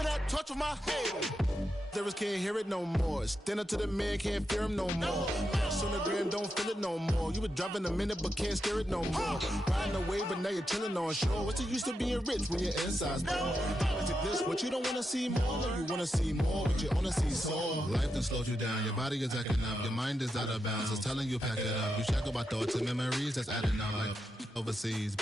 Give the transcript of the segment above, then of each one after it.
keeping that touch with my haters. Lyrics can't hear it no more. Stand up to the man, can't fear him no more. On the gram, don't feel it no more. You were driving a minute, but can't steer it no more. Riding away, but now you're chilling on shore. What's the use of being rich when your inside's poor? This, what you don't want to see more. No, you want to see more, but you only see sore. Life done slowed you down. Your body is acting up. Your mind is out of bounds. It's telling you pack it up. You shackle by thoughts and memories that's adding up. Like overseas,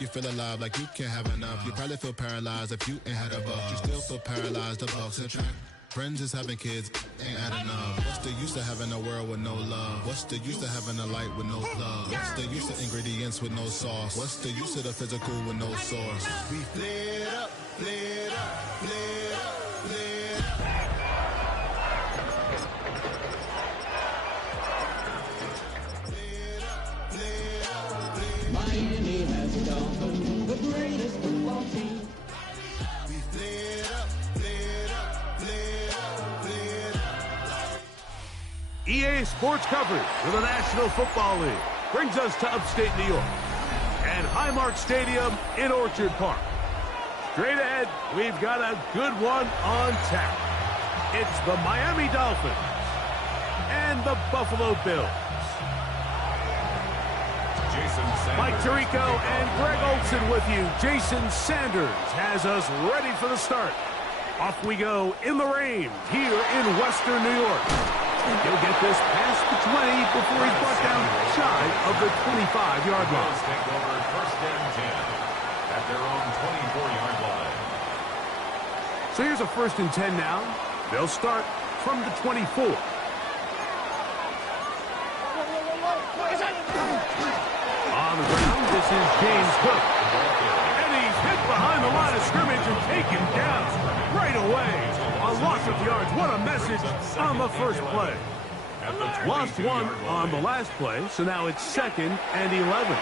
you feel alive like you can't have enough. You probably feel paralyzed if you ain't had a buck. You still feel paralyzed. The bucks and track. Friends is having kids, ain't adding up. What's the use of having a world with no love? What's the use of having a light with no love? What's the use of ingredients with no sauce? What's the use of the physical with no source? We lit up, lit up, lit up, lit up. Miami has the Dolphins, the greatest football team. We lit up, lit up, lit up, lit up. EA Sports coverage for the National Football League brings us to upstate New York and Highmark Stadium in Orchard Park. Straight ahead, we've got a good one on tap. It's the Miami Dolphins and the Buffalo Bills. Mike Tirico and Greg Olson with you. Jason Sanders has us ready for the start. Off we go in the rain here in Western New York. He'll get this past the 20 before he's brought down shy of the 25-yard line. Take over first and 10 at their own 24-yard line. So here's a first and 10 now. They'll start from the 24. On the ground, this is James Cook. And he's hit behind the line of scrimmage and taken down right away. A loss of yards. What a message on the first play. Lost one on the last play, so now it's second and 11.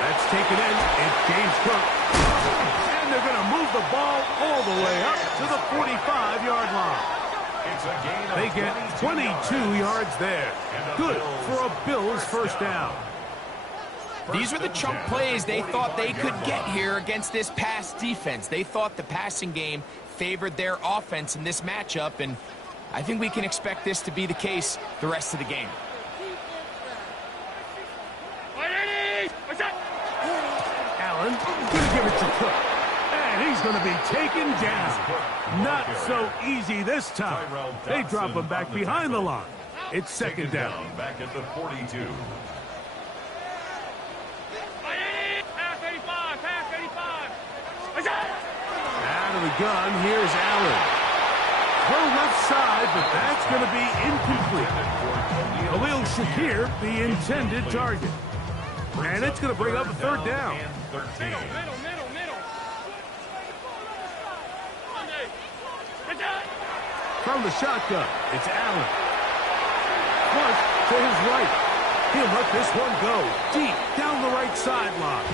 That's taken in. It's James Cook. And they're going to move the ball all the way up to the 45-yard line. They get 22 yards there. Good for a Bills first down. These were the chunk plays they thought they could get here against this pass defense. They thought the passing game favored their offense in this matchup, and I think we can expect this to be the case the rest of the game. Allen going to give it to Cook. And he's going to be taken down. Not so easy this time. They drop him back behind the line. It's second down. Back at the 42. Out of the gun, here's Allen. Throw left side, but that's going to be incomplete. Khalil Shakir, the intended target. And it's going to bring up a third down. From the shotgun, it's Allen. Flush to his right. He'll let this one go deep down the right sideline.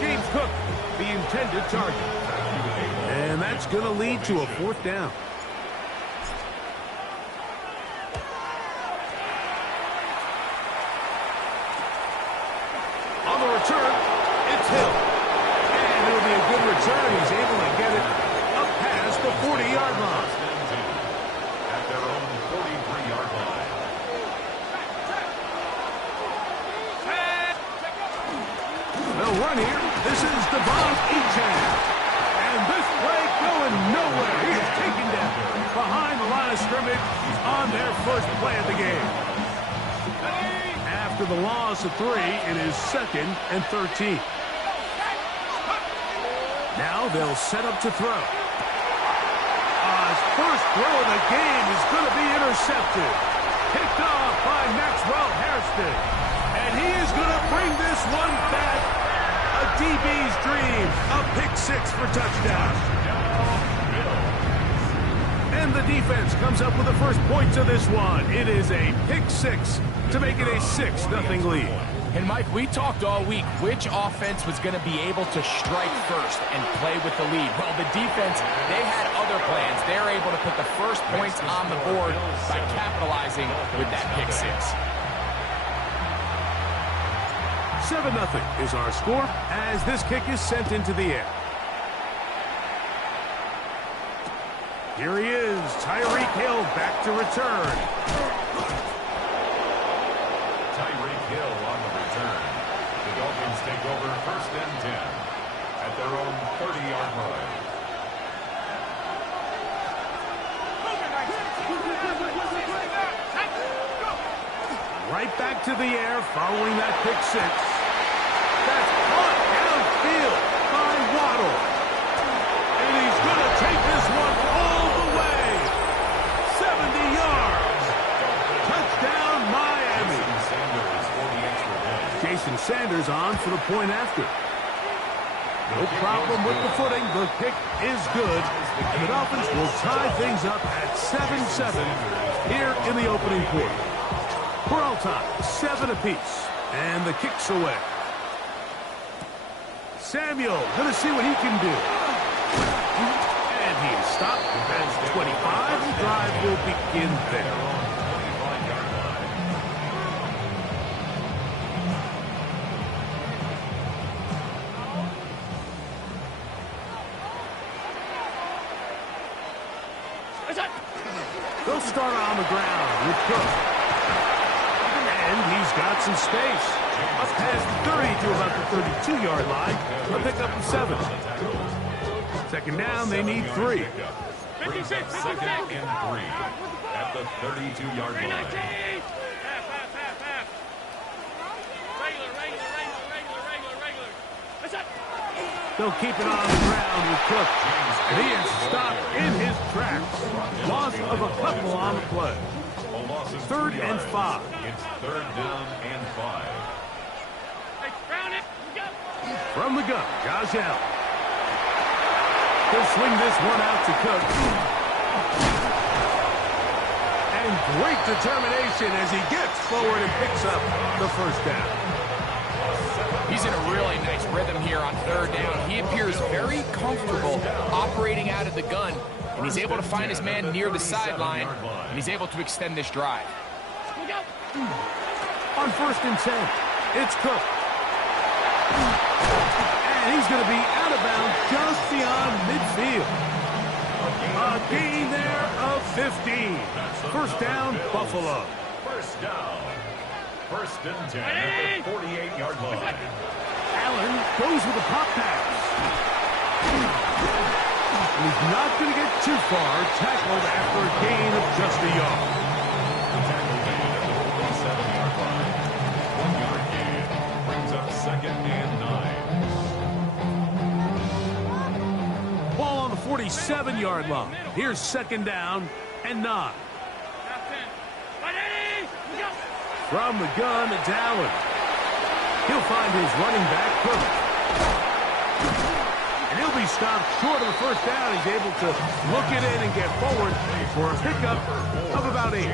James Cook, the intended target. And that's going to lead to a fourth down. On the return, it's Hill. And it'll be a good return. He's able to get it up past the 40-yard line. At their own 43-yard line. They'll run here. This is Devon Echan. And this play going nowhere. He is taken down behind the line of scrimmage on their first play of the game. After the loss of 3, it is second and 13. Now they'll set up to throw. His first throw of the game is going to be intercepted. Picked off by Maxwell Hairston. And he is going to bring this one back. A DB's dream. A pick 6 for touchdown. And the defense comes up with the first points of this one. It is a pick 6 to make it a 6-0 lead. And Mike, we talked all week which offense was going to be able to strike first and play with the lead. Well, the defense, they had other plans. They're able to put the first points on the board by capitalizing with that pick 6. 7-0 is our score as this kick is sent into the air. Here he is, Tyreek Hill back to return. Tyreek Hill on the return. The Dolphins take over 1st and 10 at their own 30-yard line. Right back to the air following that pick six. That's caught downfield by Waddle. And he's going to take this one all the way. 70 yards. Touchdown, Miami. Jason Sanders on for the point after. No problem with the footing. The kick is good. And the Dolphins will tie things up at 7-7 here in the opening quarter. We're all tied, 7 apiece. And the kick's away. Samuel going to see what he can do. And he is stopped. That's 25. The drive will begin there. They'll start on the ground with Cook. And he's got some space. Up past the 30 to about the 32-yard line. A pickup of 7. Second down, they need 3. 56, 2nd and 3 at the 32-yard line. They'll keep it on the ground with Cook. And he is stopped in his tracks. Loss of a couple on the play. 3rd and 5. It's 3rd down and 5. From the gun, Josh Allen. He'll swing this one out to Cook. And great determination as he gets forward and picks up the first down. He's in a really nice rhythm here on 3rd down. He appears very comfortable operating out of the gun, and he's able to find his man near the sideline, and he's able to extend this drive. On 1st and 10, it's Cook. And he's going to be out of bounds just beyond midfield. A gain there of 15. 1st down, Buffalo. 1st down. 1st and 10 at the 48-yard line. Allen goes with a pop pass. And he's not going to get too far. Tackled after a gain of just a yard. The tackle gain at the 47-yard line. 1-yard gain brings up 2nd and 9. Ball on the 47-yard line. Here's 2nd down and 9. From the gun, it's Allen. He'll find his running back, Cook. And he'll be stopped short of the 1st down. He's able to look it in and get forward for a pickup of about 8.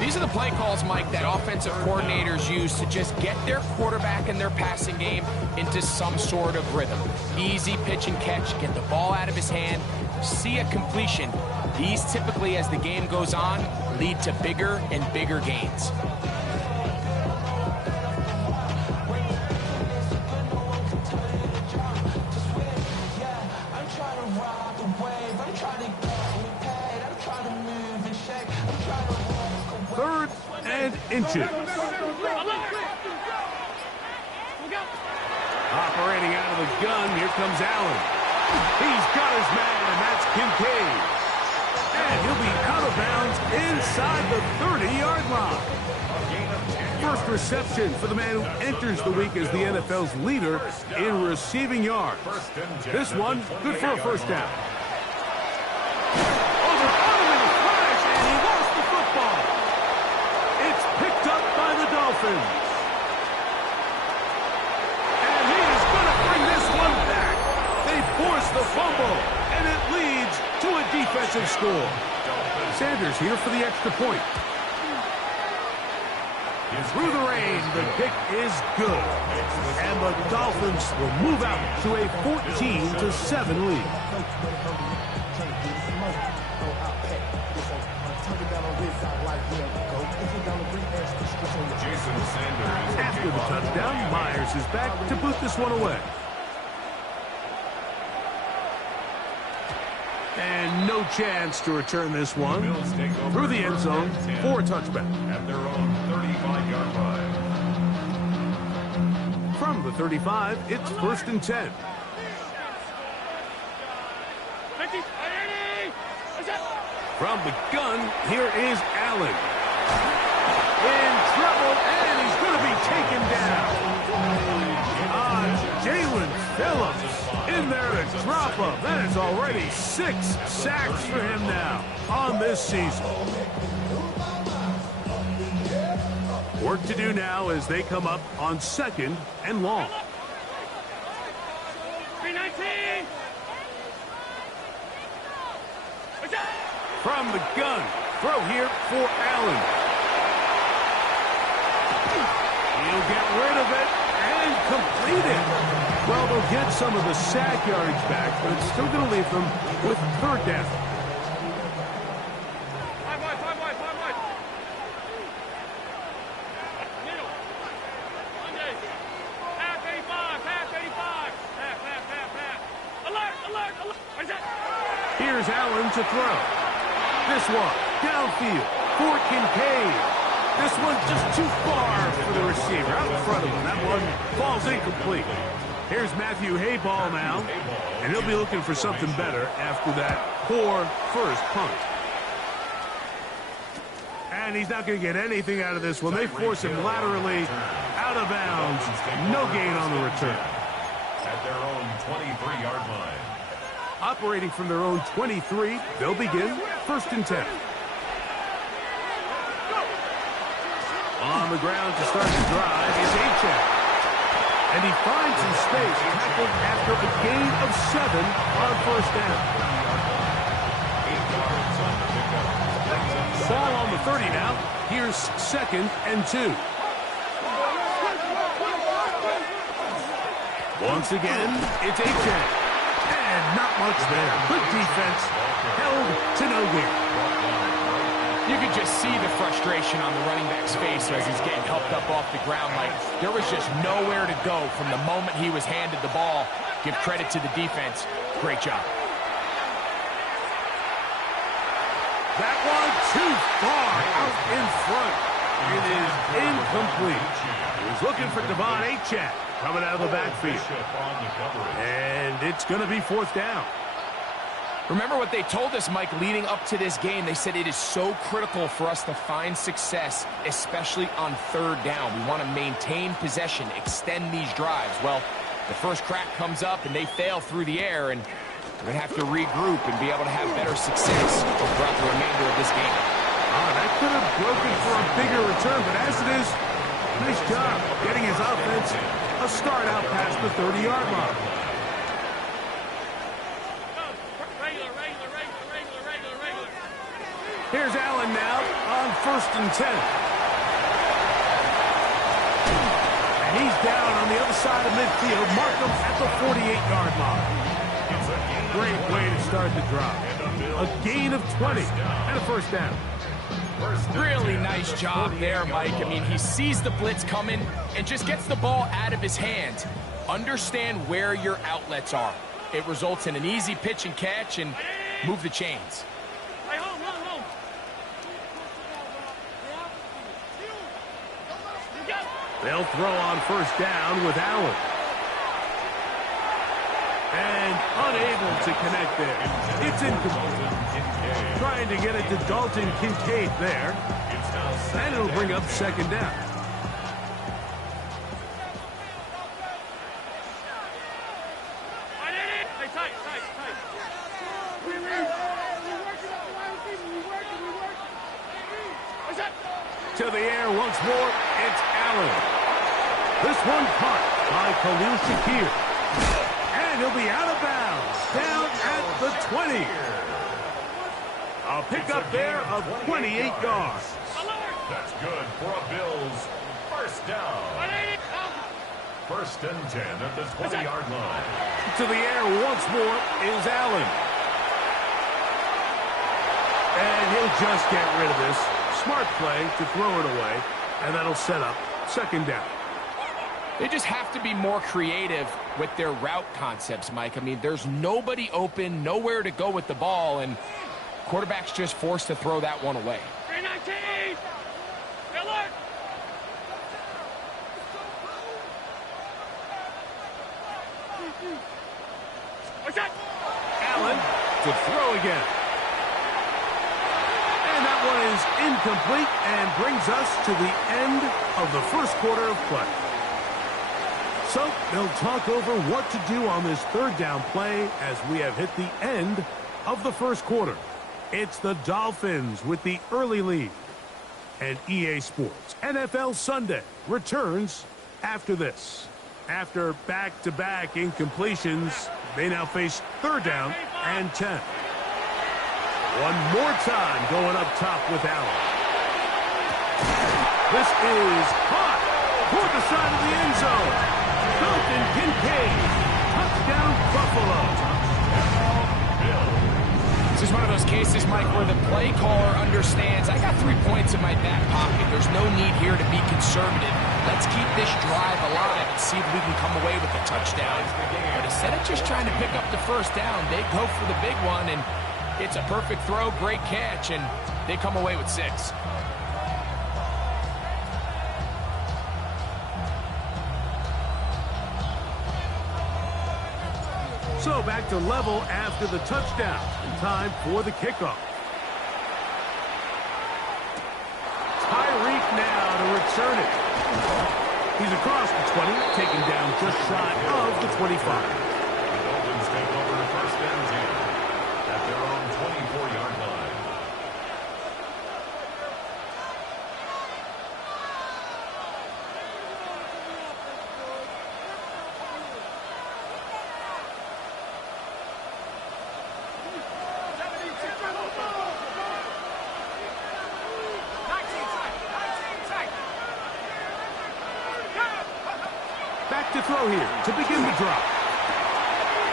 These are the play calls, Mike, that offensive coordinators use to just get their quarterback and their passing game into some sort of rhythm. Easy pitch and catch, get the ball out of his hand, see a completion. These typically, as the game goes on, lead to bigger and bigger gains. Third and inches. Operating out of the gun, here comes Allen. He's got his man, that's Kincaid. And he'll be out of bounds inside the 30-yard line. First reception for the man who enters the week as the NFL's leader in receiving yards. This one, good for a 1st down. Overcome him in a flash, and he lost the football. It's picked up by the Dolphins. And he is going to bring this one back. They force the fumble, and it leads to a defensive score. Sanders here for the extra point. Through the rain, the kick is good. And the Dolphins will move out to a 14-7 lead. After the touchdown, Myers is back to boot this one away. And no chance to return this one through the end zone for a touchback. At their own 35-yard line. From the 35, it's 1st and 10. From the gun, here is Allen. In trouble, and he's going to be taken down. Jalen Phillips in there to drop him. That is already 6 sacks for him now on this season. Work to do now as they come up on 2nd and long. From the gun, throw here for Allen. He'll get rid of it and complete it. Well, they'll get some of the sack yardage back, but it's still going to leave them with 3rd down. Here's Allen to throw. This one, downfield for Kincaid. This one just too far for the receiver, out in front of him. That one falls incomplete. Here's Matthew Hayball now, and he'll be looking for something better after that poor first punt. And he's not going to get anything out of this one. They force him laterally out of bounds. No gain on the return. At their own 23-yard line. Operating from their own 23, they'll begin 1st and 10. On the ground to start the drive is Achek. And he finds some space, tackled after a gain of 7 on 1st down. Ball on the 30 now. Here's 2nd and 2. Once again, it's Achek. And not much there. Good defense. Held to no gain. You could just see the frustration on the running back's face as he's getting helped up off the ground. Like, there was just nowhere to go from the moment he was handed the ball. Give credit to the defense. Great job. That one too far out in front. It is incomplete. He was looking for Devon Achek coming out of the backfield. And it's going to be 4th down. Remember what they told us, Mike, leading up to this game. They said it is so critical for us to find success, especially on 3rd down. We want to maintain possession, extend these drives. Well, the first crack comes up, and they fail through the air, and we're going to have to regroup and be able to have better success throughout the remainder of this game. That could have broken for a bigger return, but as it is, nice job getting his offense a start out past the 30-yard line. Here's Allen now on 1st and 10. And he's down on the other side of midfield. Mark him at the 48-yard line. Great way to start the drive. A gain of 20 and a 1st down. Really nice job there, Mike. I mean, he sees the blitz coming and just gets the ball out of his hands. Understand where your outlets are. It results in an easy pitch and catch and move the chains. They'll throw on 1st down with Allen. And unable to connect there. It's incomplete. Trying to get it to Dalton Kincaid there. And it'll bring up 2nd down. To the air once more, it's Allen. This one caught by Khalil Shakir. And he'll be out of bounds, down at the 20. A pickup there of 28 yards. That's good for a Bills 1st down. 1st and 10 at the 20-yard line. To the air once more is Allen. And he'll just get rid of this. Smart play to throw it away, and that'll set up 2nd down. They just have to be more creative with their route concepts, Mike. I mean, there's nobody open, nowhere to go with the ball, and quarterback's just forced to throw that one away. 319! Miller! What's that? Allen to throw again. And that one is incomplete and brings us to the end of the first quarter of play. So they'll talk over what to do on this third down play as we have hit the end of the first quarter. It's the Dolphins with the early lead. And EA Sports NFL Sunday returns after this. After back-to-back incompletions, they now face third down and 10. One more time going up top with Allen. This is caught toward the side of the end zone. Dalton Kincaid, touchdown Buffalo. This is one of those cases, Mike, where the play caller understands, I got 3 points in my back pocket. There's no need here to be conservative. Let's keep this drive alive and see if we can come away with a touchdown. But instead of just trying to pick up the first down, they go for the big one, and it's a perfect throw, great catch, and they come away with 6. So back to level after the touchdown. Time for the kickoff. Tyreek now to return it. He's across the 20, taken down just shy of the 25. The Dolphins take over first and 10 at their own 24-yard line. Back to throw here to begin the drop.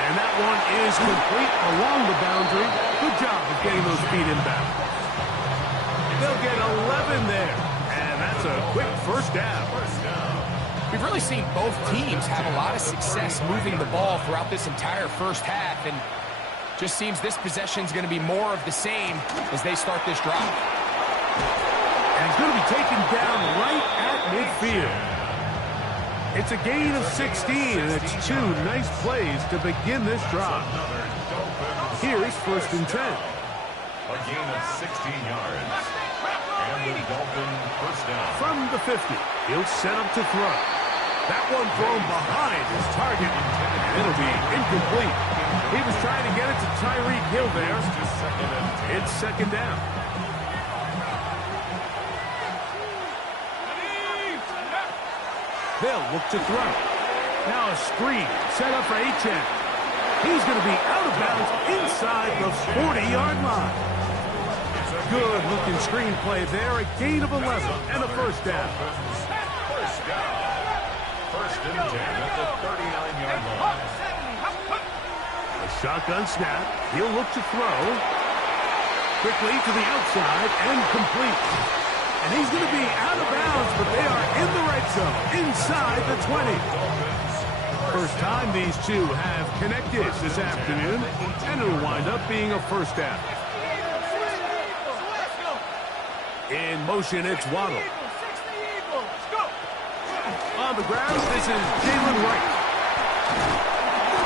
And that one is complete along the boundary. Good job of getting those feet inbound. They'll get 11 there. And that's a quick first down. We've really seen both teams have a lot of success moving the ball throughout this entire first half, and just seems this possession is going to be more of the same as they start this drive. And it's going to be taken down right at midfield. It's a gain of 16, and it's 2 nice plays to begin this drive. Here's first and 10. A gain of 16 yards. And the Dolphin first down. From the 50, he'll set up to throw. That one thrown behind his target, and it'll be incomplete. He was trying to get it to Tyreek Hill there. It's second down. They'll look to throw. Now a screen set up for Achane. He's going to be out of bounds inside the 40-yard line. Good-looking screen play there. A gain of 11 and a first down. First down. First and 10 at the 39-yard line. A shotgun snap. He'll look to throw. Quickly to the outside and complete. And he's going to be out of bounds, but they are in the red zone, inside the 20. First time these two have connected this afternoon, and it'll wind up being a first down. In motion, it's Waddle. On the ground, this is Jalen Wright.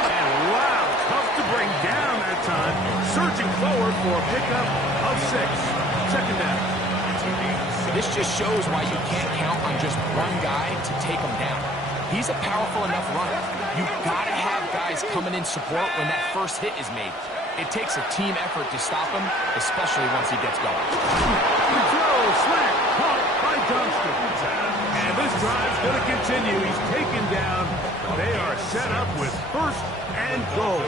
And wow, tough to bring down that time. Searching forward for a pickup of 6. Second down. This just shows why you can't count on just one guy to take him down. He's a powerful enough runner. You've got to have guys coming in support when that first hit is made. It takes a team effort to stop him, especially once he gets going. The throw, slant, caught by Johnston. And this drive's going to continue. He's taken down. They are set up with first and goal.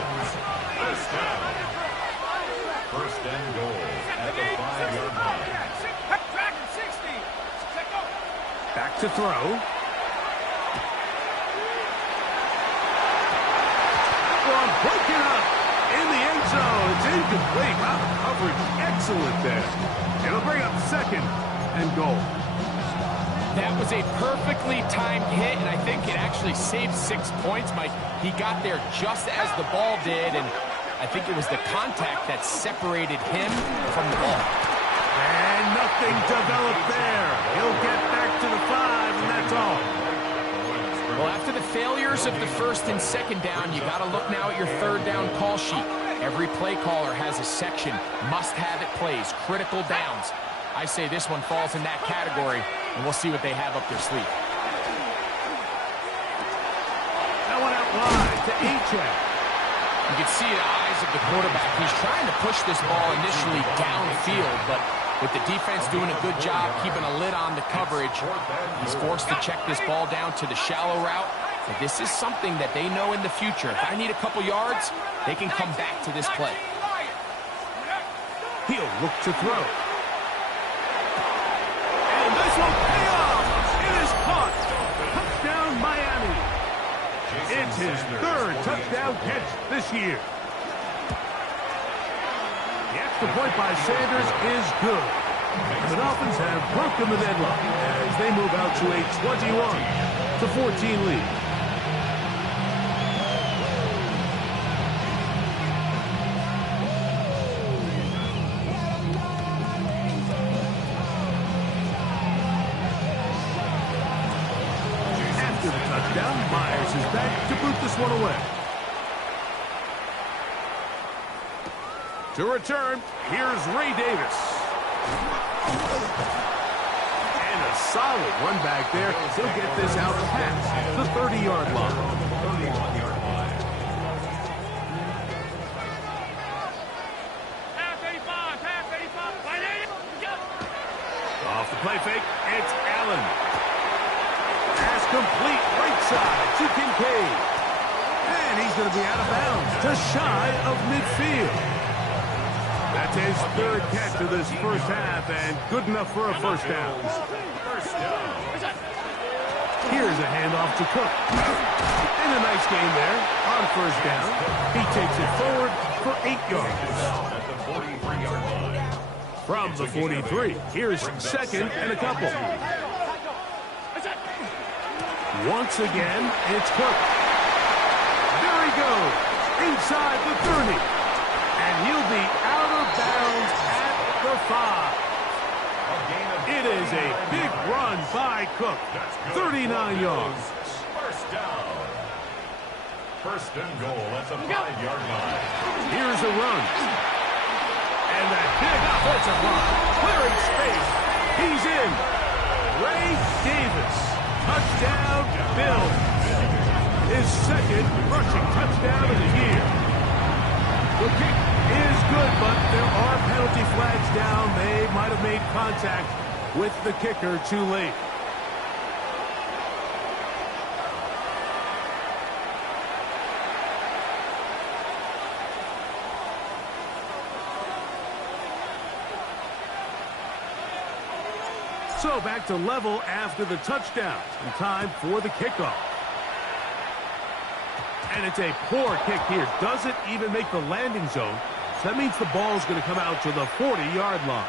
First down. First and goal at the 5-yard line. Back to throw. One broken up in the end zone. It's incomplete. Wow, coverage excellent there. It'll bring up second and goal. That was a perfectly timed hit, and I think it actually saved 6 points, Mike. He got there just as the ball did, and I think it was the contact that separated him from the ball. And nothing developed there. He'll get back to the 5, and that's all. Well, after the failures of the first and second down, you got to look now at your third down call sheet. Every play caller has a section, must-have-it plays, critical downs. I say this one falls in that category, and we'll see what they have up their sleeve. That one out wide to Achane. You can see the eyes of the quarterback. He's trying to push this ball initially downfield, but with the defense doing a good job keeping a lid on the coverage, he's forced to check this ball down to the shallow route. But this is something that they know in the future. If I need a couple yards, they can come back to this play. He'll look to throw. And this will pay off. It is caught. Touchdown, Miami. It's his third touchdown catch this year. The extra point by Sanders is good. The Dolphins have broken the deadlock as they move out to a 21-14 lead. After the touchdown, Myers is back to boot this one away. To return, here's Ray Davis. And a solid run back there. He'll get this out past the 30-yard line. Off the play fake, it's Allen. Pass complete right side to Kincaid. And he's going to be out of bounds to shy of midfield. That's his third catch of this first half, and good enough for a first down. Here's a handoff to Cook. And a nice gain there on first down. He takes it forward for 8 yards. From the 43, here's second and a couple. Once again, it's Cook. There he goes, inside the 30. And he'll be out of bounds at the 5. It is a big run by Cook. 39 yards. First down. First and goal at the 5-yard line. Here's a run. And that big offensive line. Clearing space. He's in. Ray Davis. Touchdown, Bills. His second rushing touchdown of the year. The kick is good, but there are penalty flags down. They might have made contact with the kicker too late. So back to level after the touchdown. And time for the kickoff. And it's a poor kick here. Doesn't even make the landing zone. So that means the ball's going to come out to the 40-yard line.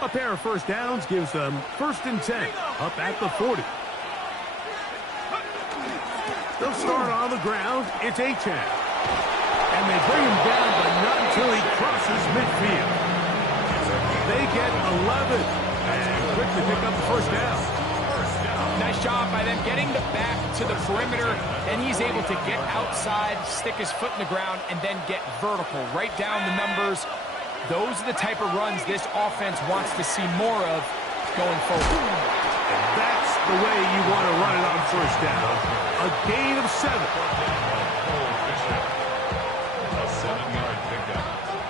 A pair of first downs gives them 1st and 10 up at the 40. They'll start on the ground. It's Achane. And they bring him down, but not until he crosses midfield. They get 11 and quickly pick up the first down. Nice job by them getting the back to the perimeter, and he's able to get outside, stick his foot in the ground, and then get vertical. Right down the numbers. Those are the type of runs this offense wants to see more of going forward. And that's the way you want to run it on first down. A gain of 7. A 7-yard pickup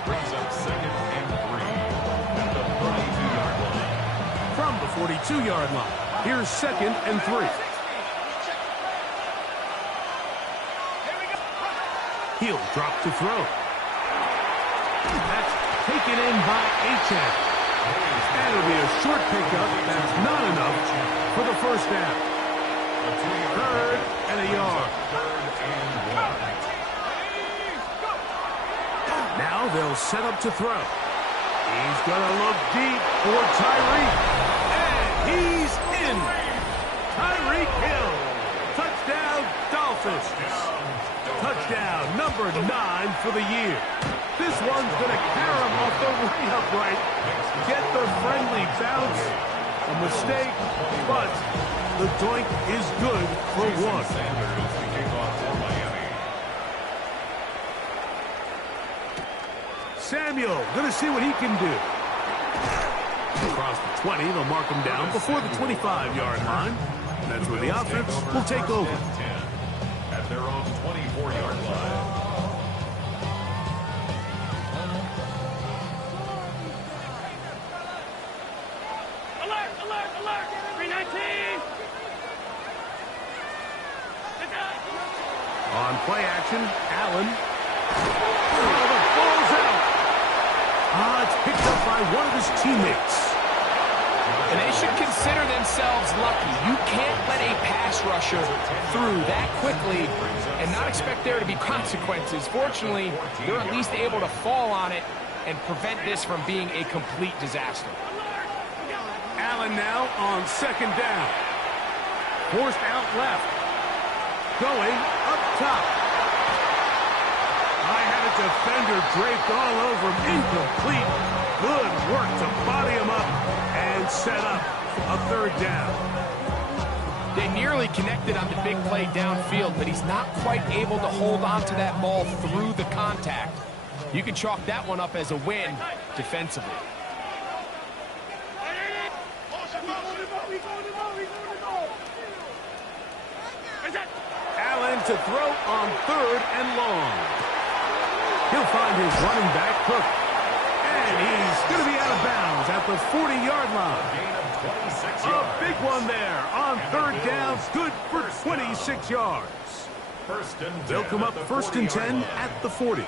brings up 2nd and 3 at the 42-yard line. From the 42-yard line, here's 2nd and 3. He'll drop to throw. That's taken in by Achane. And it'll be a short pickup. That's not enough for the first down. 3rd and a yard. 3rd and 1. Now they'll set up to throw. He's going to look deep for Tyreek. And he in. Tyreek Hill. Touchdown, Dolphins. Touchdown number 9 for the year. This one's going to carry them off the way upright. Get the friendly bounce. A mistake, but the doink is good for 1. Samuel going to see what he can do. Across the 20, they'll mark him down before the 25-yard line. That's where the offense will take over. At their own 24-yard line. Alert, alert, alert! 319! On play action, Allen. Oh, the ball's out. It's picked up by one of his teammates. And they should consider themselves lucky. You can't let a pass rusher through that quickly and not expect there to be consequences. Fortunately, they're at least able to fall on it and prevent this from being a complete disaster. Allen now on second down. Forced out left. Going up top. I had a defender draped all over him. Incomplete. Good work to body him up and set up a third down. They nearly connected on the big play downfield, but he's not quite able to hold on to that ball through the contact. You can chalk that one up as a win defensively. Allen to throw on third and long. He'll find his running back, Cook. And he's going to be out of bounds at the 40-yard line. A big one there on third down. Good for 26 yards. They'll come up first and 10 at the 40.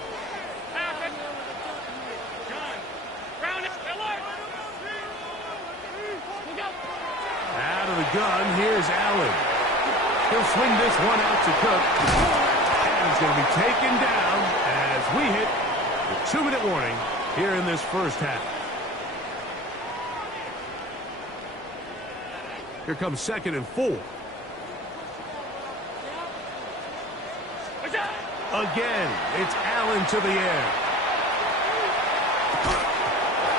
Out of the gun, here's Allen. He'll swing this one out to Cook. And he's going to be taken down as we hit the 2-minute warning here in this first half. Here comes 2nd and 4. Again, it's Allen to the air.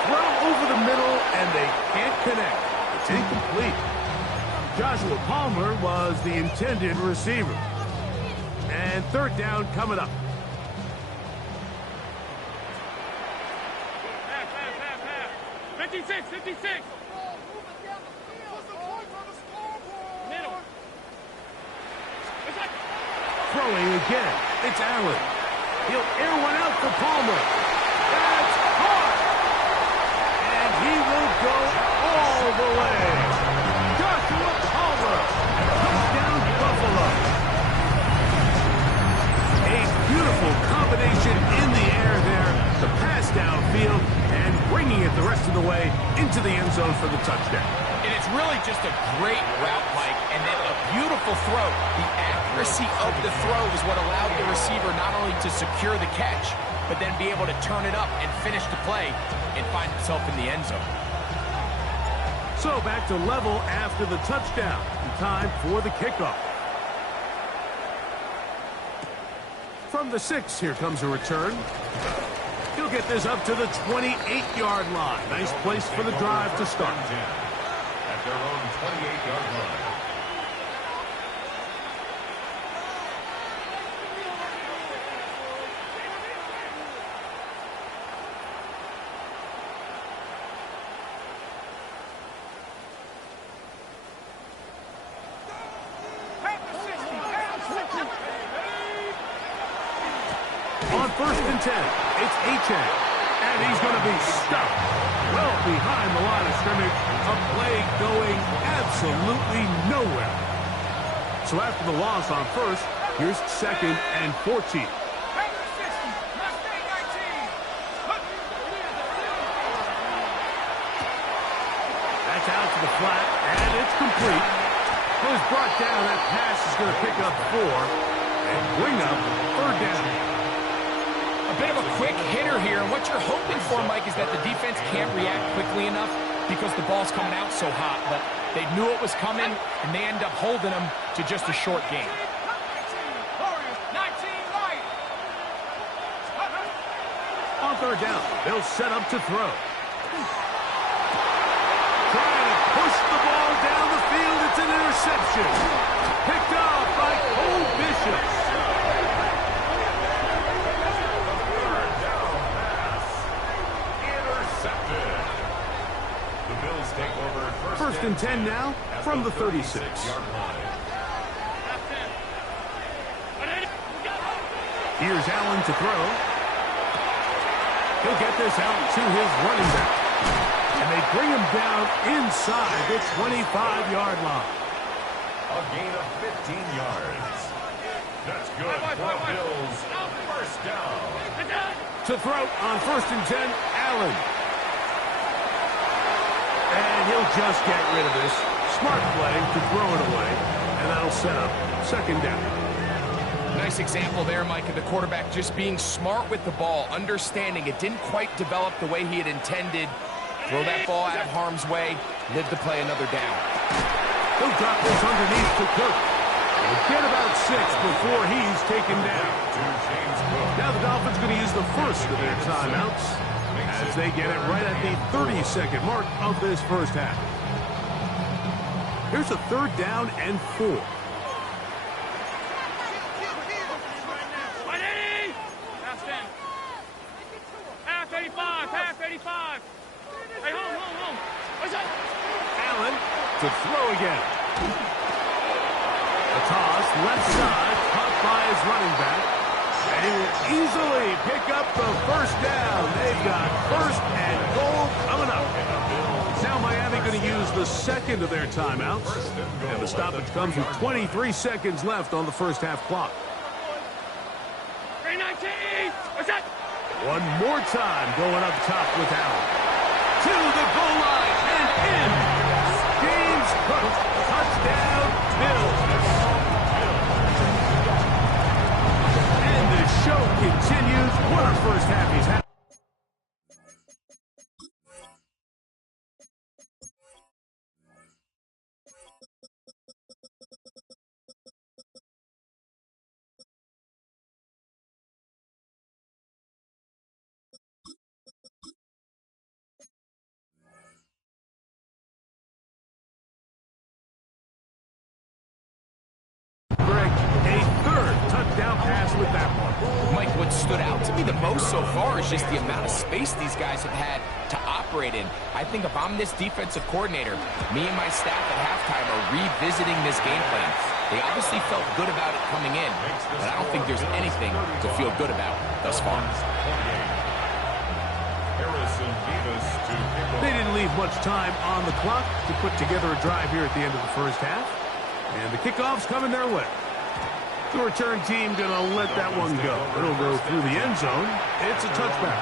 Throw over the middle, and they can't connect. It's incomplete. Joshua Palmer was the intended receiver. And third down coming up. Pass. 56. Middle. Throwing again. It's Allen. He'll air one out for Palmer. That's caught. And he will go all the way. Joshua Palmer. Touchdown Buffalo. A beautiful combination in the air there. The pass downfield and bringing it the rest of the way into the end zone for the touchdown. And it's really just a great route, Mike, and then a beautiful throw. The accuracy of the throw is what allowed the receiver not only to secure the catch, but then be able to turn it up and finish the play and find himself in the end zone. So back to level after the touchdown. Time for the kickoff. From the 6, here comes a return. He'll get this up to the 28-yard line. Nice place for the drive to start. At their own 28-yard line. On first and 10, it's Achane, and he's going to be stopped well behind the line of scrimmage. A play going absolutely nowhere. So after the loss on first, here's 2nd and 14. That's out to the flat, and it's complete. It was brought down. That pass is going to pick up 4 and bring up third down. A bit of a quick hitter here, and what you're hoping for, Mike, is that the defense can't react quickly enough because the ball's coming out so hot. But They knew it was coming, and they end up holding them to just a short game. On third down, they'll set up to throw. Trying to push the ball down the field. It's an interception. Picked up by Cole Bishop. Third down pass. Intercepted. The Bills take over First and 10 now from the 36. Here's Allen to throw. He'll get this out to his running back. And they bring him down inside the 25-yard line. A gain of 15 yards. That's good for Bills. First down. To throw on first and 10, Allen. And he'll just get rid of this. Smart play to throw it away. And that'll set up second down. Nice example there, Mike, of the quarterback just being smart with the ball, understanding it didn't quite develop the way he had intended. Throw that ball out of harm's way, live to play another down. He'll drop this underneath to Cook. He'll get about 6 before he's taken down. Now the Dolphins going to use the first of their timeouts as they get it right at the 30-second mark of this first half. Here's a third down and 4. Allen to throw again. A toss, left side, caught by his running back. And he will easily pick up the first down. They've got first and goal coming up. Now Miami going to use the second of their timeouts. And the stoppage comes with 23 seconds left on the first half clock. 319. One more time going up top with Allen. To the goal line and in. James Cook, touchdown, Bills. And the show continues. What a first half he's had. With that one. Mike, what stood out to me the most so far is just the amount of space these guys have had to operate in. I think if I'm this defensive coordinator, me and my staff at halftime are revisiting this game plan. They obviously felt good about it coming in, but I don't think there's anything to feel good about thus far. They didn't leave much time on the clock to put together a drive here at the end of the first half. And the kickoff's coming their way. The return team going to let that one go. It'll go through the end zone. It's a touchback.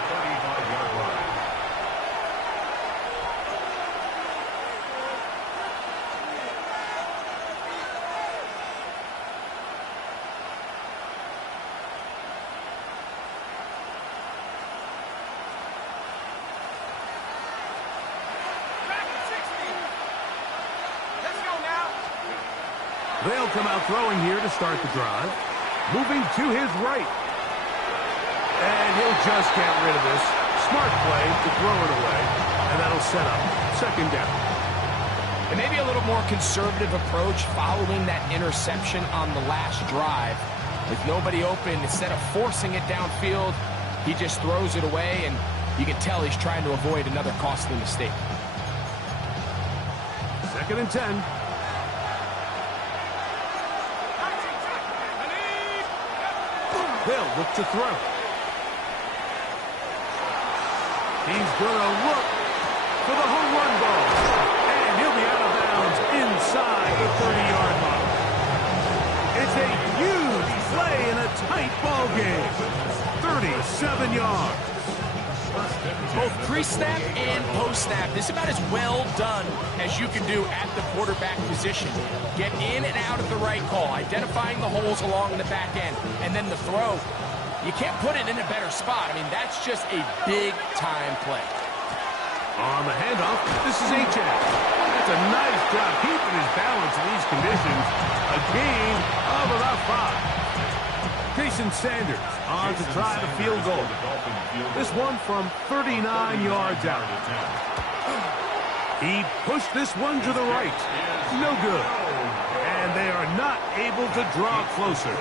They'll come out throwing here to start the drive. Moving to his right. And he'll just get rid of this. Smart play to throw it away. And that'll set up second down. And maybe a little more conservative approach following that interception on the last drive. With nobody open, instead of forcing it downfield, he just throws it away, and you can tell he's trying to avoid another costly mistake. Second and 10. They'll look to throw. He's going to look for the home run ball. And he'll be out of bounds inside the 30-yard line. It's a huge play in a tight ball game. 37 yards. Both pre-snap and post-snap, this is about as well done as you can do at the quarterback position. Get in and out of the right call, identifying the holes along the back end, and then the throw. You can't put it in a better spot. I mean, that's just a big-time play. On the handoff, this is H.A. That's a nice job keeping his balance in these conditions. A gain of about 5. Jason Sanders on to try the field goal. This one from 39 yards out. He pushed this one to the right. No good. And they are not able to draw closer.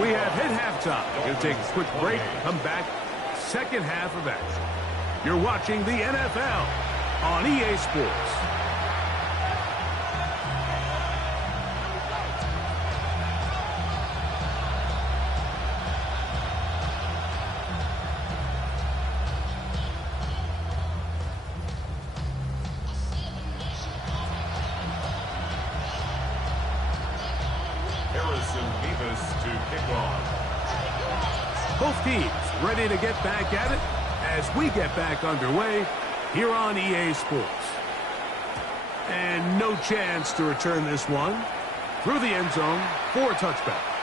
We have hit halftime. We're going to take a quick break. Come back. Second half of action. You're watching the NFL on EA Sports. Both teams ready to get back at it as we get back underway here on EA Sports. And no chance to return this one through the end zone for a touchback.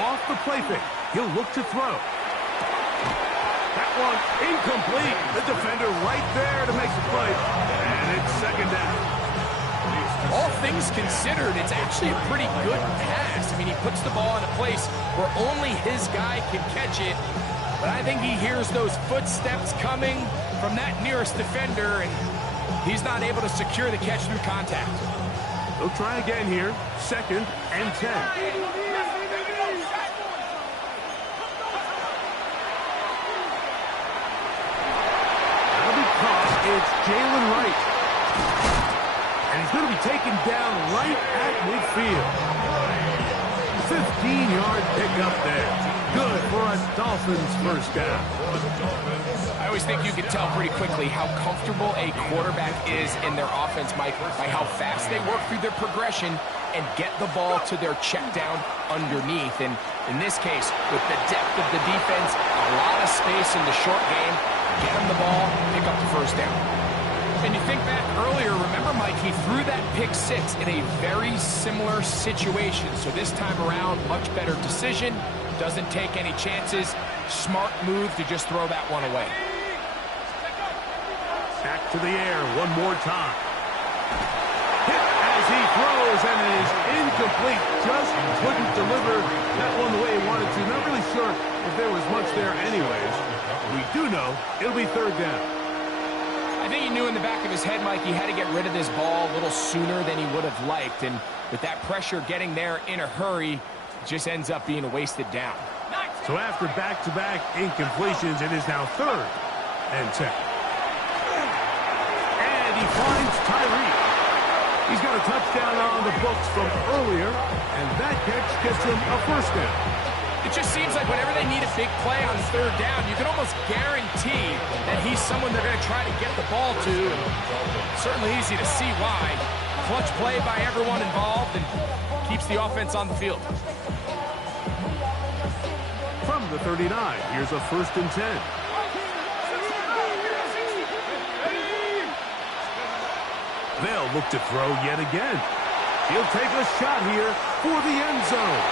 Off the play fake. He'll look to throw. That one incomplete. The defender right there to make the play. And it's second down. All things considered, it's actually a pretty good pass. I mean, he puts the ball in a place where only his guy can catch it. But I think he hears those footsteps coming from that nearest defender, and he's not able to secure the catch through contact. They'll try again here. Second and 10. It's Jalen Wright. And he's going to be taken down right at midfield. 15-yard pickup there. Good for a Dolphins first down. I always think you can tell pretty quickly how comfortable a quarterback is in their offense, Mike, by how fast they work through their progression and get the ball to their check down underneath. And in this case, with the depth of the defense, a lot of space in the short game, get him the ball, pick up the first down. And you think back earlier, remember, Mike, he threw that pick six in a very similar situation. So this time around, much better decision, doesn't take any chances. Smart move to just throw that one away. Back to the air one more time. Hit as he throws, and it is incomplete. Just couldn't deliver that one the way he wanted to. Not really sure if there was much there anyways. We do know it'll be third down. I think he knew in the back of his head, Mike, he had to get rid of this ball a little sooner than he would have liked. And with that pressure getting there in a hurry, it just ends up being a wasted down. So after back-to-back incompletions, it is now third and 10. And he finds Tyreek. He's got a touchdown on the books from earlier, and that catch gets him a first down. It just seems like whenever they need a big play on third down, you can almost guarantee that he's someone they're going to try to get the ball to. And certainly easy to see why. Clutch play by everyone involved and keeps the offense on the field. From the 39, here's a first and 10. They'll look to throw yet again. He'll take a shot here for the end zone.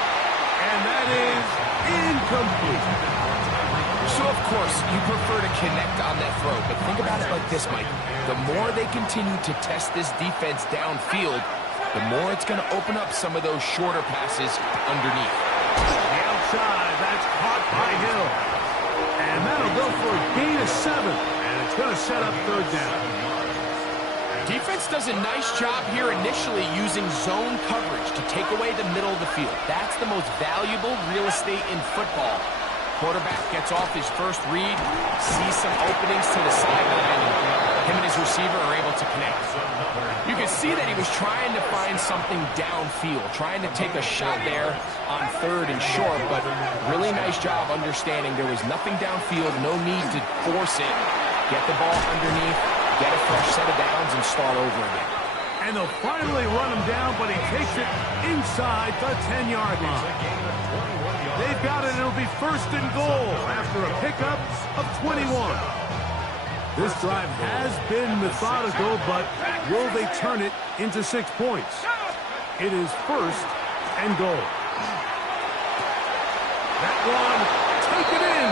And that is incomplete. So, of course, you prefer to connect on that throw. But think about it like this, Mike. The more they continue to test this defense downfield, the more it's going to open up some of those shorter passes underneath. The outside, that's caught by Hill. And that'll go for a gain of 7. And it's going to set up third down. Defense does a nice job here initially using zone coverage to take away the middle of the field. That's the most valuable real estate in football. Quarterback gets off his first read, sees some openings to the sideline, and him and his receiver are able to connect. You can see that he was trying to find something downfield, trying to take a shot there on third and short, but really nice job understanding there was nothing downfield, no need to force it. Get the ball underneath, get a fresh set of downs, and start over again. And they'll finally run him down, but he takes it inside the 10-yard line. They've got it. It'll be first and goal after a pickup of 21. This drive has been methodical, but will they turn it into 6 points? It is first and goal. That one, take it in.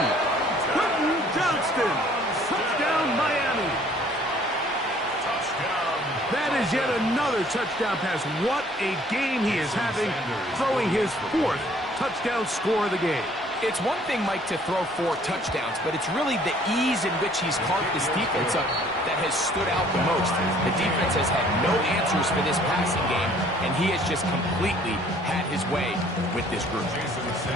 Quentin Johnston, touchdown Miami. That is yet another touchdown pass. What a game he is having, throwing his 4th touchdown score of the game. It's one thing, Mike, to throw 4 touchdowns, but it's really the ease in which he's carved this defense up that has stood out the most. The defense has had no answers for this passing game, and he has just completely had his way with this group.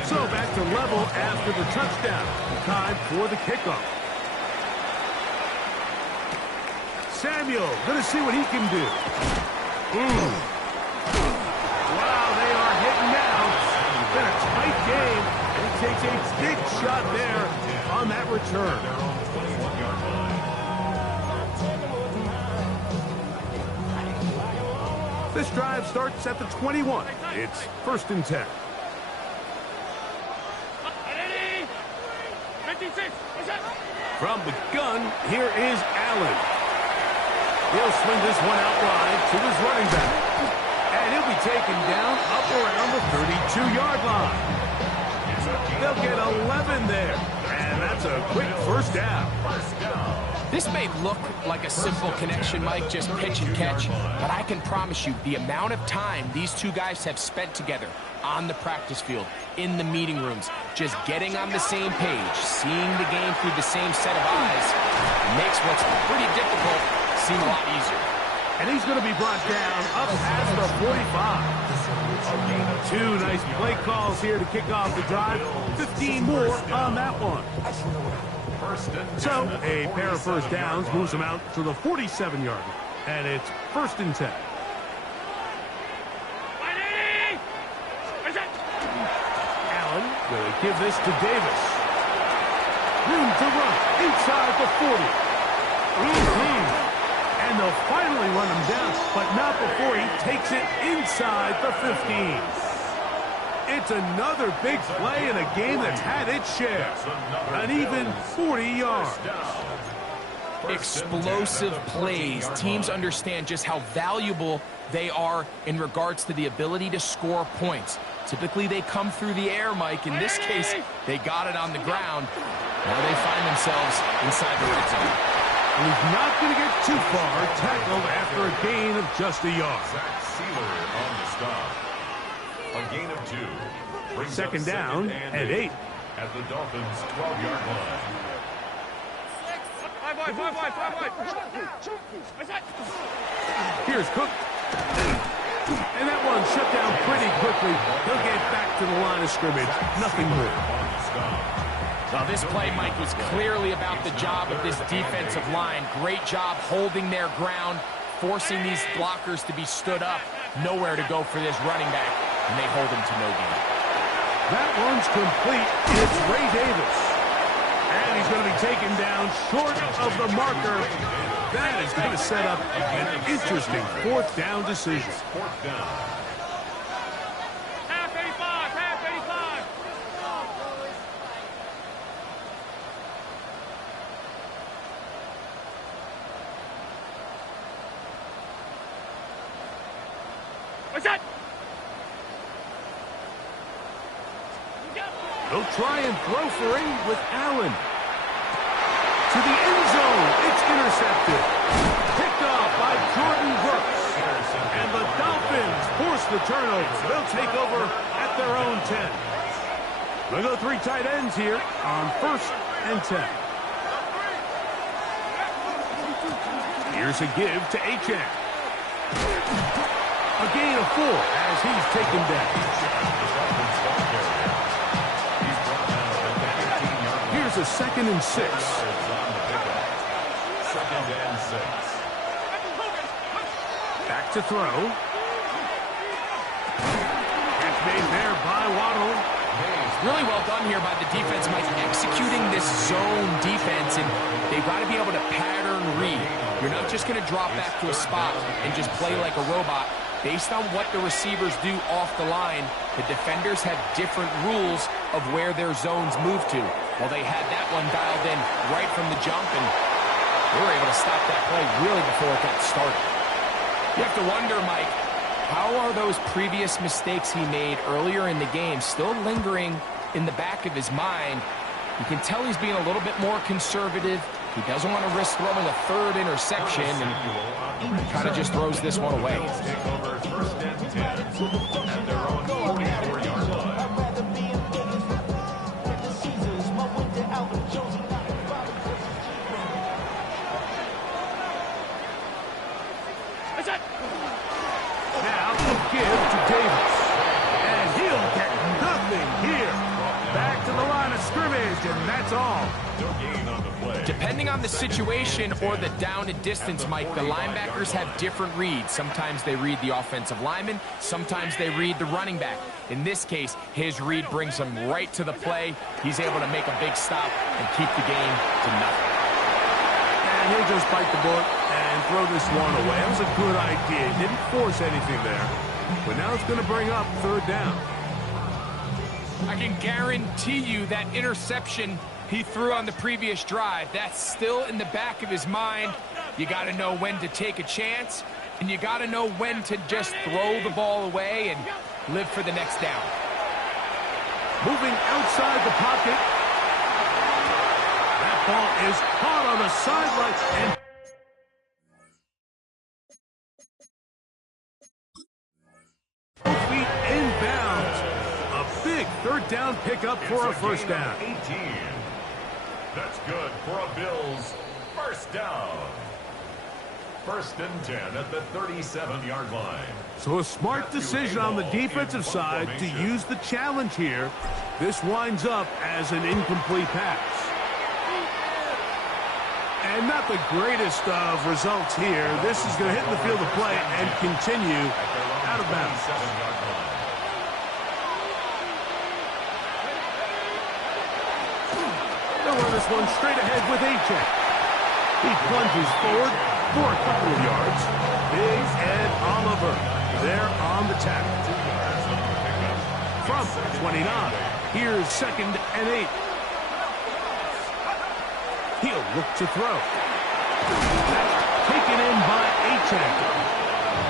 So back to level after the touchdown. Time for the kickoff. Samuel, going to see what he can do. Wow, they are hitting now. It's been a tight game. And he takes a big shot there on that return. This drive starts at the 21. It's first and 10. 56. From the gun, here is Allen. He'll swing this one out wide to his running back. And he'll be taken down up around the 32-yard line. They'll get 11 there. And that's a quick first down. This may look like a simple connection, Mike, just pitch and catch, but I can promise you the amount of time these two guys have spent together on the practice field, in the meeting rooms, just getting on the same page, seeing the game through the same set of eyes, makes what's pretty difficult seem a lot easier. And he's going to be brought down up past the 45. 2 nice play calls here to kick off the drive. 15 more on that one. So a pair of first downs moves them out to the 47-yard. And it's first and 10. Allen will give this to Davis. Room to run inside the 40. And they'll finally run him down, but not before he takes it inside the 15. It's another big play in a game that's had its share. An even 40 yards. Explosive plays. Teams understand just how valuable they are in regards to the ability to score points. Typically, they come through the air, Mike. In this case, they got it on the ground. Now they find themselves inside the red zone. And he's not going to get too far, tackled after a gain of just a yard. On the stop. A gain of 2. Second down and 8. At the Dolphins' 12-yard line. 5 wide. Here's Cook. And that one shut down pretty quickly. He'll get back to the line of scrimmage. Nothing more. Well, this play, Mike, was clearly about the job of this defensive line. Great job holding their ground, forcing these blockers to be stood up. Nowhere to go for this running back, and they hold him to no gain. That one's complete. It's Ray Davis. And he's going to be taken down short of the marker. That is going to set up an interesting 4th down decision. Half 85. What's that? They'll try and throw for 8 with Allen. To the end zone. It's intercepted. Picked off by Jordan Brooks. And the Dolphins force the turnover. They'll take over at their own 10. We'll go 3 tight ends here on first and 10. Here's a give to Achane. A gain of 4 as he's taken down. Here's a 2nd and 6. Back to throw. Catch made there by Waddle. Really well done here by the defense, Mike, executing this zone defense, and they've got to be able to pattern read. You're not just going to drop back to a spot and just play like a robot. Based on what the receivers do off the line, the defenders have different rules of where their zones move to. Well, they had that one dialed in right from the jump, and they were able to stop that play really before it got started. You have to wonder, Mike, how are those previous mistakes he made earlier in the game still lingering in the back of his mind? You can tell he's being a little bit more conservative. He doesn't want to risk throwing a third interception, and kind of just throws this one away. Take over first and 10 at their own 44-yard line. Now the give to Davis. And he'll get nothing here. Back to the line of scrimmage, and that's all. No gain on the play. Depending on the situation or the down and distance, Mike, the linebackers have different reads. Sometimes they read the offensive lineman. Sometimes they read the running back. In this case, his read brings him right to the play. He's able to make a big stop and keep the game to nothing. And he'll just bite the bullet and throw this one away. That was a good idea. Didn't force anything there. But now it's going to bring up third down. I can guarantee you that interception he threw on the previous drive, that's still in the back of his mind. You got to know when to take a chance, and you got to know when to just throw the ball away and live for the next down. Moving outside the pocket. That ball is caught on the sideline. And feet inbounds. A big third down pickup for a first down. 18. That's good for a Bills first down. First and 10 at the 37-yard line. So a smart decision on the defensive side to use the challenge here. This winds up as an incomplete pass. And not the greatest of results here. This is going to hit in the field of play and continue out of bounds. 37-yard line. They'll run this one straight ahead with A-check. He plunges forward for a couple of yards. Big Ed Oliver there on the tackle. From 29, here's second and 8. He'll look to throw. That's taken in by A-check.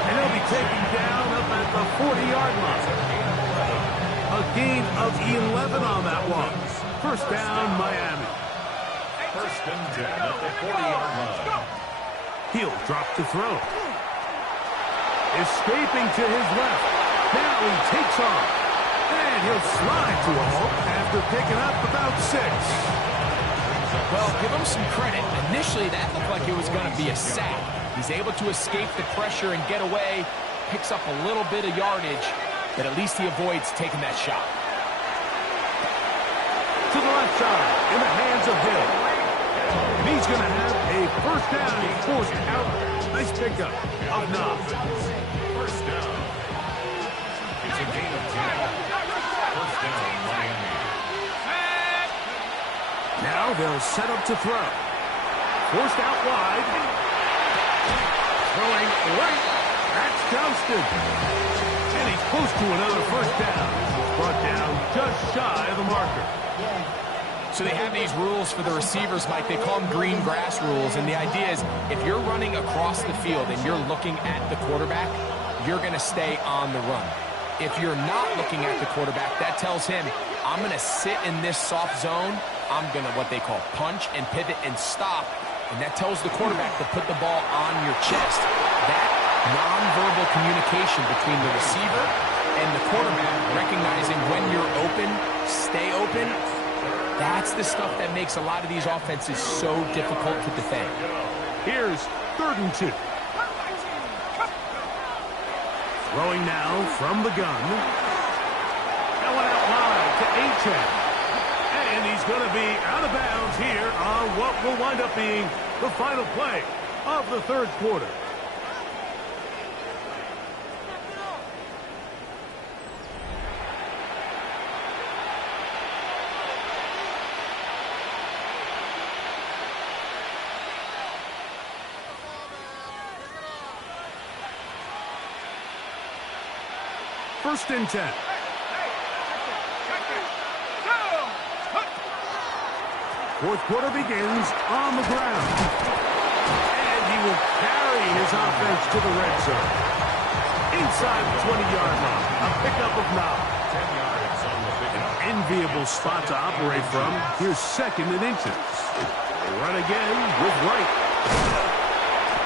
And he'll be taken down up at the 40-yard line. A gain of 11 on that one. First down, Miami. First and 10 at the 40-yard line. He'll drop to throw. Escaping to his left. Now he takes off. And he'll slide to a halt after picking up about 6. Well, give him some credit. Initially, that looked like it was going to be a sack. He's able to escape the pressure and get away. Picks up a little bit of yardage, but at least he avoids taking that shot. To the left side, in the hands of Hill. And he's going to have a first down. He's forced out. Nice pickup of 9. First down. It's a gain of 10. First down, Miami. Now they'll set up to throw. Forced out wide. Throwing right. That's Johnston. And he's close to another first down. He's brought down just shy of the marker. So they have these rules for the receivers, Mike. They call them green grass rules. And the idea is if you're running across the field and you're looking at the quarterback, you're going to stay on the run. If you're not looking at the quarterback, that tells him, I'm going to sit in this soft zone. I'm going to what they call punch and pivot and stop. And that tells the quarterback to put the ball on your chest. That nonverbal communication between the receiver and the quarterback, recognizing when you're open, stay open, that's the stuff that makes a lot of these offenses so difficult to defend. Here's 3rd and 2. Throwing now from the gun. That one out wide to A-check. And he's going to be out of bounds here on what will wind up being the final play of the 3rd quarter. First and 10. Fourth quarter begins on the ground. And he will carry his offense to the red zone. Inside the 20-yard line. A pickup of 9. 10 yards on the pickup. An enviable spot to operate from. Here's second and inches. They run again with Wright.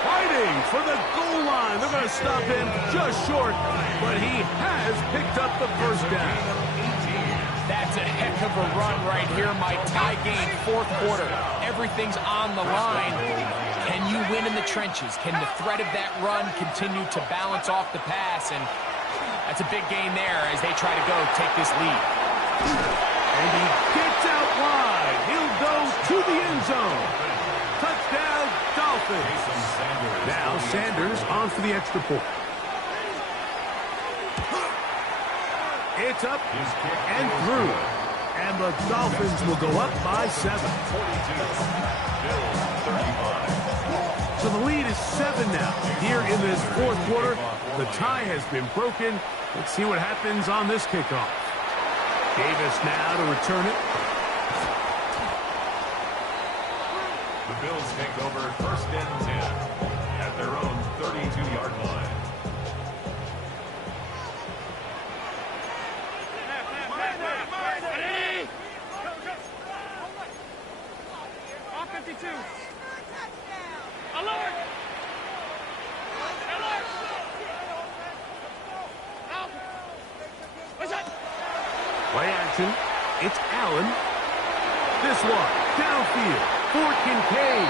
Fighting for the goal line. They're going to stop him just short, but he has picked up the first down. That's a heck of a run right here, Mike. Tie game, fourth quarter. Everything's on the line. Can you win in the trenches? Can the threat of that run continue to balance off the pass? And that's a big gain there as they try to go take this lead. And he gets out wide. He'll go to the end zone. Touchdown, Dolphins. Now Sanders on for the extra point. It's up and through. And the Dolphins will go up by 7. So the lead is 7 now. Here in this fourth quarter, the tie has been broken. Let's see what happens on this kickoff. Davis now to return it. The Bills take over first and 10 at their own 32-yard line. Play action. It's Allen. This one downfield for Kincaid.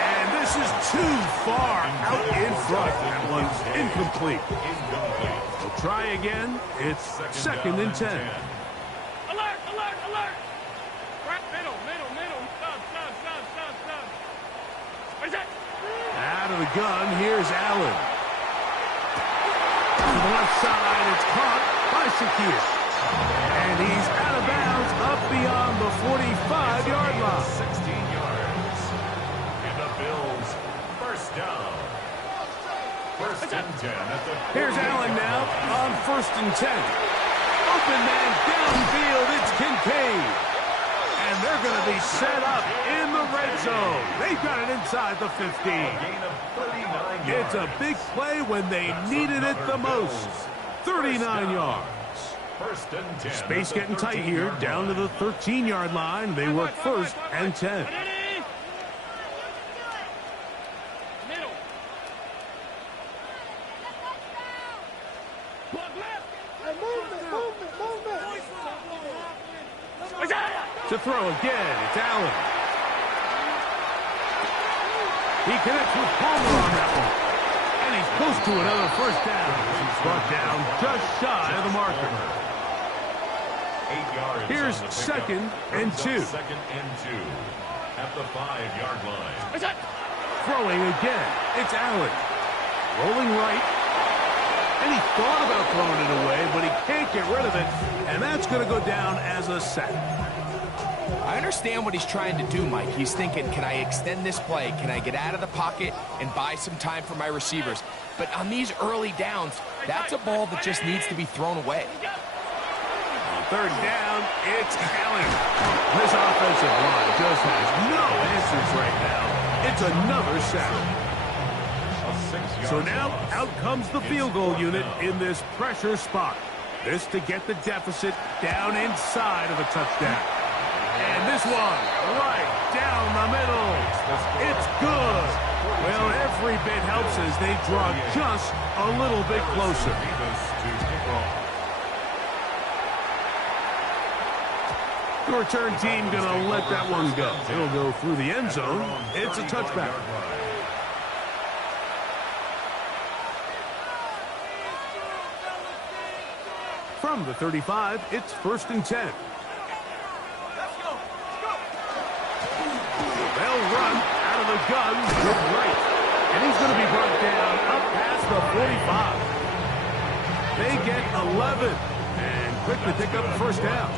And this is too far out in front. That one's incomplete. We'll try again. It's second and 10. Alert, alert, alert. Right, middle. Stop. What is that? Out of the gun, here's Allen. To the left side, it's caught by Shakir. And he's out of bounds up beyond the 45-yard line. 16 yards. And the Bills first down. First and 10 at the... Here's Allen now on first and 10. Open man downfield, it's Kincaid. And they're going to be set up in the red zone. They've got it inside the 15. Gain of 39 yards. It's a big play when they needed it the most. 39 yards. First and 10. Space getting tight here, down to the 13-yard line. They work first and 10. Middle. To throw again, it's Allen. He connects with Palmer on that one. And he's close to another first down. He's brought down just shy of the marker. 8 yards. Here's on the second pickup. and Brings up 2. Second and 2 at the 5-yard line. What's that? Throwing again, it's Allen. Rolling right. And he thought about throwing it away, but he can't get rid of it. And that's going to go down as a sack. I understand what he's trying to do, Mike. He's thinking, can I extend this play? Can I get out of the pocket and buy some time for my receivers? But on these early downs, that's a ball that just needs to be thrown away. On third down, it's Allen. This offensive line just has no answers right now. It's another sack. So now, out comes the field goal unit in this pressure spot. This to get the deficit down inside of a touchdown. And this one, right down the middle. It's good. Well, every bit helps as they draw just a little bit closer. The return team going to let that one go. It'll go through the end zone. It's a touchback. From the 35, it's first and 10. They'll run out of the gun with Wright. And he's going to be brought down up past the 45. They get 11 and quickly pick up the first down.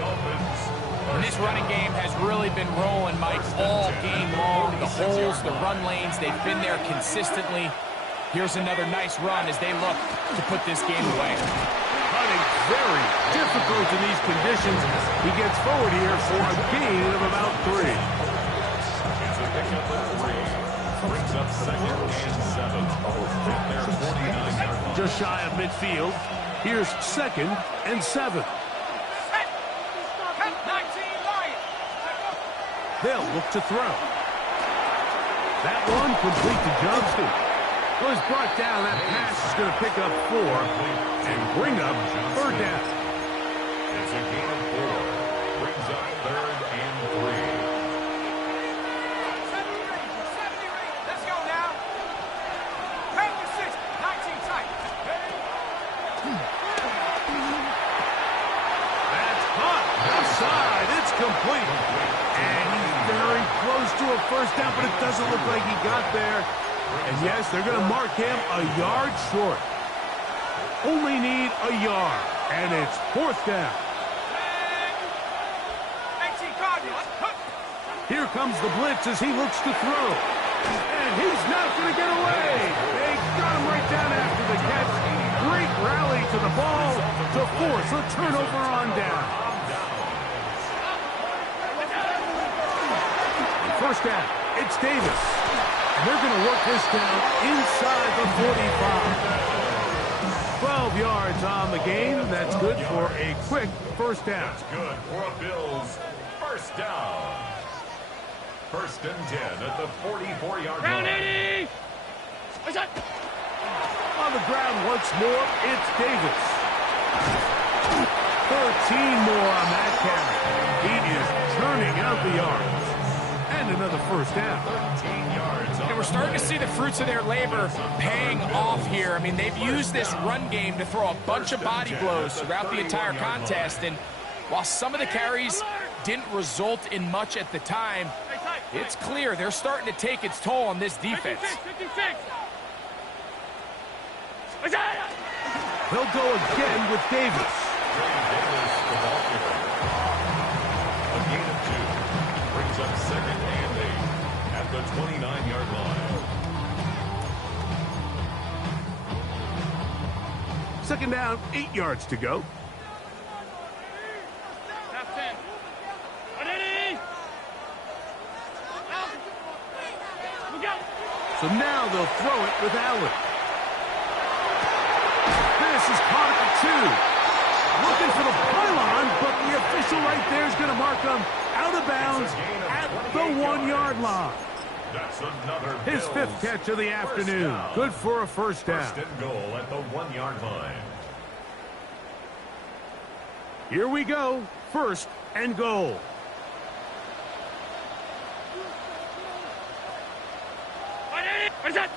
And this running game has really been rolling, Mike, all game long. The holes, the run lanes, they've been there consistently. Here's another nice run as they look to put this game away. Putting very difficult in these conditions. He gets forward here for a gain of about 3. It's a pickup of 3. Brings up second and 7. At their 49-yard line. Just shy of midfield. Here's second and 7. They'll look to throw. That one complete to Johnston. Was brought down. That pass is going to pick up 4 and bring up third down. It's a gain of 4. Brings up third and 3. Let's go now. Take the 6, 19 tight. That's hot. Outside. It's complete. And he's very close to a first down, but it doesn't look like he got there. And yes, they're going to mark him a yard short. Only need a yard. And it's fourth down. Here comes the blitz as he looks to throw. And he's not going to get away. They got him right down after the catch. Great rally to the ball to force a turnover on down. First down, it's Davis. And they're going to work this down inside the 45. 12 yards on the game. That's good for a quick first down. That's good for a Bills first down. First and 10 at the 44-yard line. Round 80! What's that? On the ground once more, it's Davis. 13 more on that carry. He is turning out the yards. And another first down. 13 yards. And we're starting to see the fruits of their labor paying off here. I mean, they've used this run game to throw a bunch of body blows throughout the entire contest. And while some of the carries didn't result in much at the time, it's clear they're starting to take its toll on this defense. 56! What's that? They'll go again with Davis. Davis, the ball carrier. A gain of 2. Brings up second and 8 at the 29-yard line. Second down, 8 yards to go. Half 10. 180! We go! So now they'll throw it with Allen. This is caught at the 2. Looking for the pylon, but the official right there is going to mark him out of bounds at the 1-yard line. That's another His Bills 5th catch of the afternoon. Good for a first down. First and goal at the 1-yard line. Here we go. First and goal. What's that?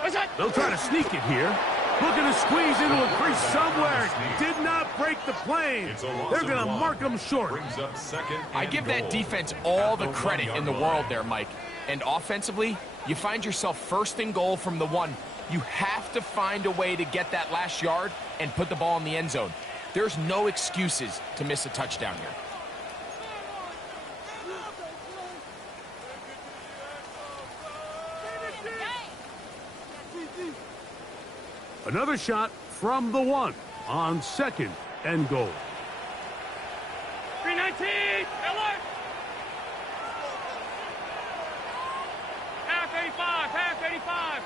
What's that? They'll try to sneak it here. Looking to squeeze into a crease somewhere. Did not break the plane. They're going to mark them short. Brings up second I and give goal that defense all at the credit in the 1-yard world line. there, Mike. And offensively, you find yourself first and goal from the 1. You have to find a way to get that last yard and put the ball in the end zone. There's no excuses to miss a touchdown here. Another shot from the 1 on second and goal. 319! Alert! Half 85! Half 85!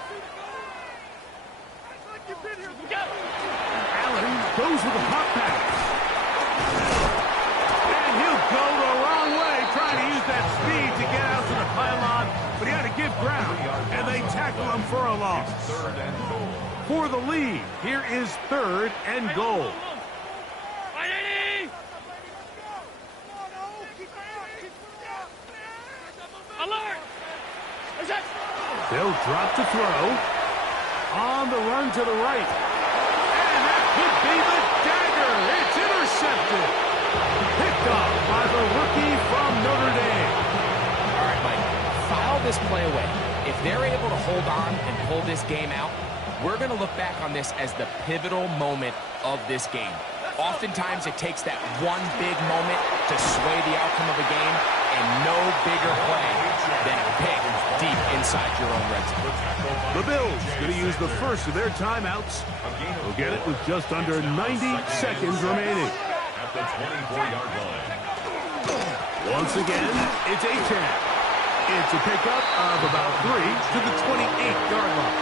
We go! Allen goes with a pop pass. And he'll go the wrong way, trying to use that speed to get out to the pylon, but he had to give ground, and they tackle him for a loss. Third and goal. For the lead, here is third and goal. 180! Alert! What's that? They'll drop to throw. On the run to the right. And that could be the dagger. It's intercepted. Picked off by the rookie from Notre Dame. All right, Mike, file this play away. If they're able to hold on and pull this game out, we're going to look back on this as the pivotal moment of this game. Oftentimes, it takes that one big moment to sway the outcome of a game, and no bigger play than a pick deep inside your own red zone. The Bills going to use the first of their timeouts. They'll get it with just under 90 seconds remaining. At the 24-yard line. Once again, it's Achane. It's a pickup of about 3 to the 28-yard line.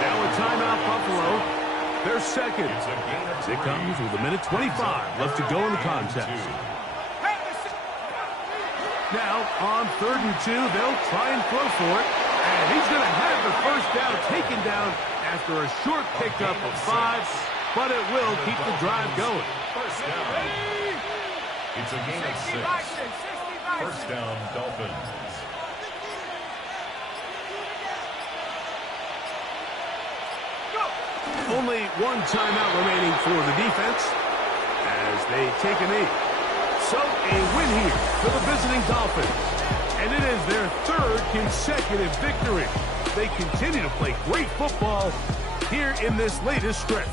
Now a timeout, Buffalo. Their second. It comes with 1:25 left to go in the contest. Now, on 3rd and 2, they'll try and throw for it. And he's going to have the first down taken down after a short pickup of 5, but it will keep the drive going. First down. It's a gain of 6. First down, Dolphins. Only one timeout remaining for the defense as they take a knee. So a win here for the visiting Dolphins. And it is their 3rd consecutive victory. They continue to play great football here in this latest stretch.